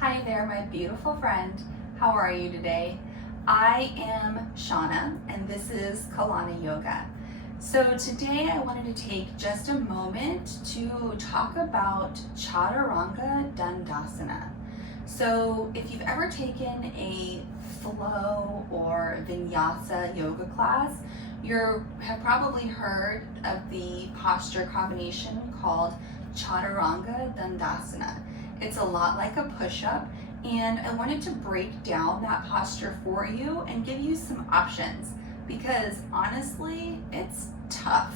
Hi there, my beautiful friend. How are you today? I am Shauna, and this is Kalana Yoga. So today I wanted to take just a moment to talk about Chaturanga Dandasana. So if you've ever taken a flow or vinyasa yoga class, you have probably heard of the posture combination called Chaturanga Dandasana. It's a lot like a push-up, and I wanted to break down that posture for you and give you some options because honestly, it's tough.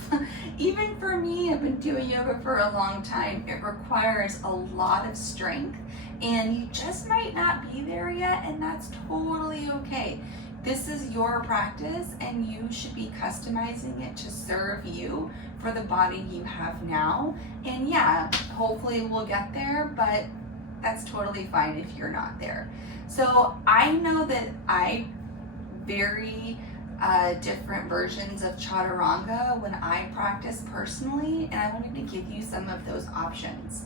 Even for me, I've been doing yoga for a long time. It requires a lot of strength, and you just might not be there yet, and that's totally okay. This is your practice, and you should be customizing it to serve you for the body you have now. And yeah, hopefully we'll get there, but that's totally fine if you're not there. So I know that I vary different versions of Chaturanga when I practice personally, and I wanted to give you some of those options.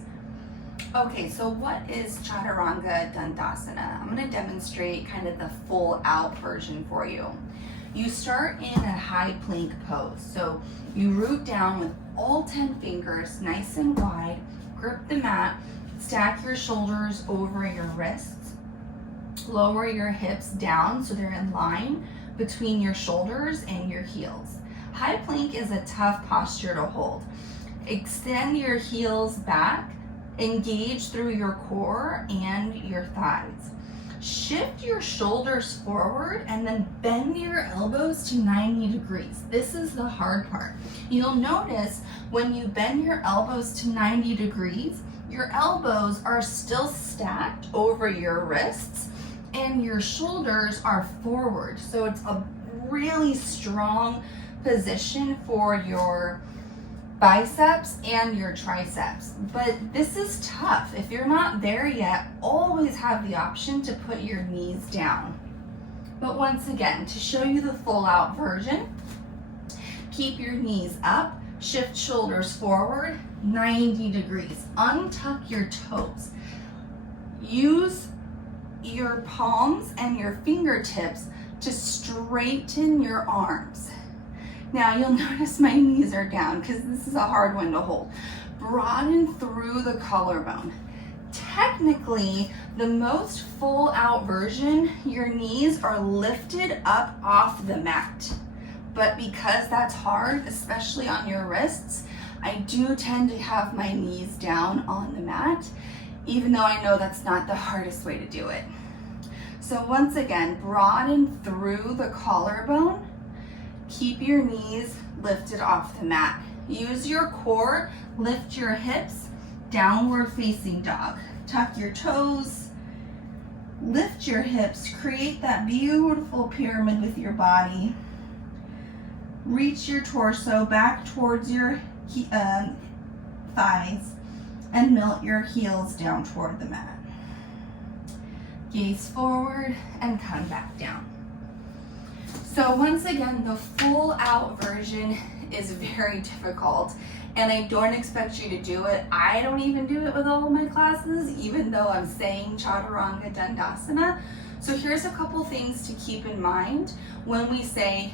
Okay, so what is Chaturanga Dandasana? I'm going to demonstrate kind of the full out version for you. You start in a high plank pose. So you root down with all 10 fingers, nice and wide, grip the mat, stack your shoulders over your wrists, lower your hips down so they're in line between your shoulders and your heels. High plank is a tough posture to hold. Extend your heels back, engage through your core and your thighs. Shift your shoulders forward and then bend your elbows to 90 degrees. This is the hard part. You'll notice when you bend your elbows to 90 degrees, your elbows are still stacked over your wrists and your shoulders are forward. So it's a really strong position for your biceps and your triceps. But this is tough. If you're not there yet, always have the option to put your knees down. But once again, to show you the full out version, keep your knees up, shift shoulders forward, 90 degrees. Untuck your toes. Use your palms and your fingertips to straighten your arms. Now you'll notice my knees are down because this is a hard one to hold. Broaden through the collarbone. Technically, the most full out version, your knees are lifted up off the mat. But because that's hard, especially on your wrists, I do tend to have my knees down on the mat, even though I know that's not the hardest way to do it. So once again, broaden through the collarbone. Keep your knees lifted off the mat. Use your core, lift your hips, downward facing dog. Tuck your toes, lift your hips, create that beautiful pyramid with your body. Reach your torso back towards your thighs and melt your heels down toward the mat. Gaze forward and come back down. So once again, the full out version is very difficult, and I don't expect you to do it. I don't even do it with all of my classes, even though I'm saying Chaturanga Dandasana. So here's a couple things to keep in mind when we say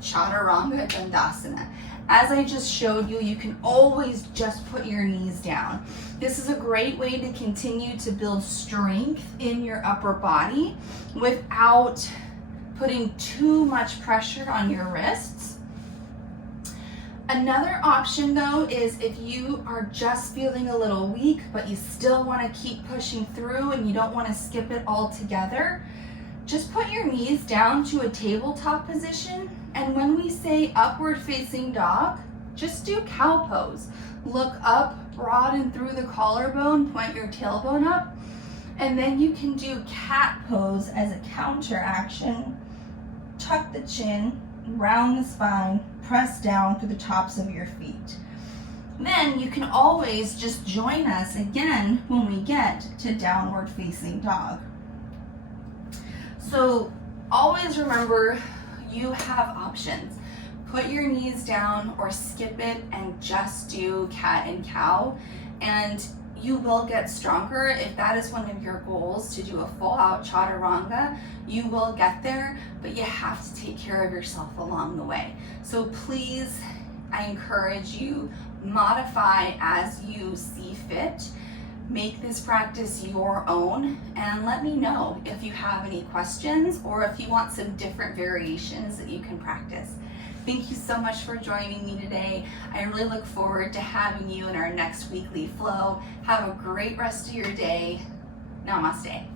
Chaturanga Dandasana. As I just showed you, you can always just put your knees down. This is a great way to continue to build strength in your upper body without putting too much pressure on your wrists. Another option though is if you are just feeling a little weak, but you still want to keep pushing through and you don't want to skip it altogether, just put your knees down to a tabletop position. And when we say upward facing dog, just do cow pose. Look up, broaden through the collarbone, point your tailbone up, and then you can do cat pose as a counter action. Tuck the chin, round the spine, press down through the tops of your feet. Then you can always just join us again when we get to downward facing dog. So always remember, you have options. Put your knees down or skip it and just do cat and cow. And you will get stronger. If that is one of your goals, to do a full out chaturanga, you will get there, but you have to take care of yourself along the way. So please, I encourage you, modify as you see fit. Make this practice your own, and let me know if you have any questions or if you want some different variations that you can practice. Thank you so much for joining me today. I really look forward to having you in our next weekly flow. Have a great rest of your day. Namaste.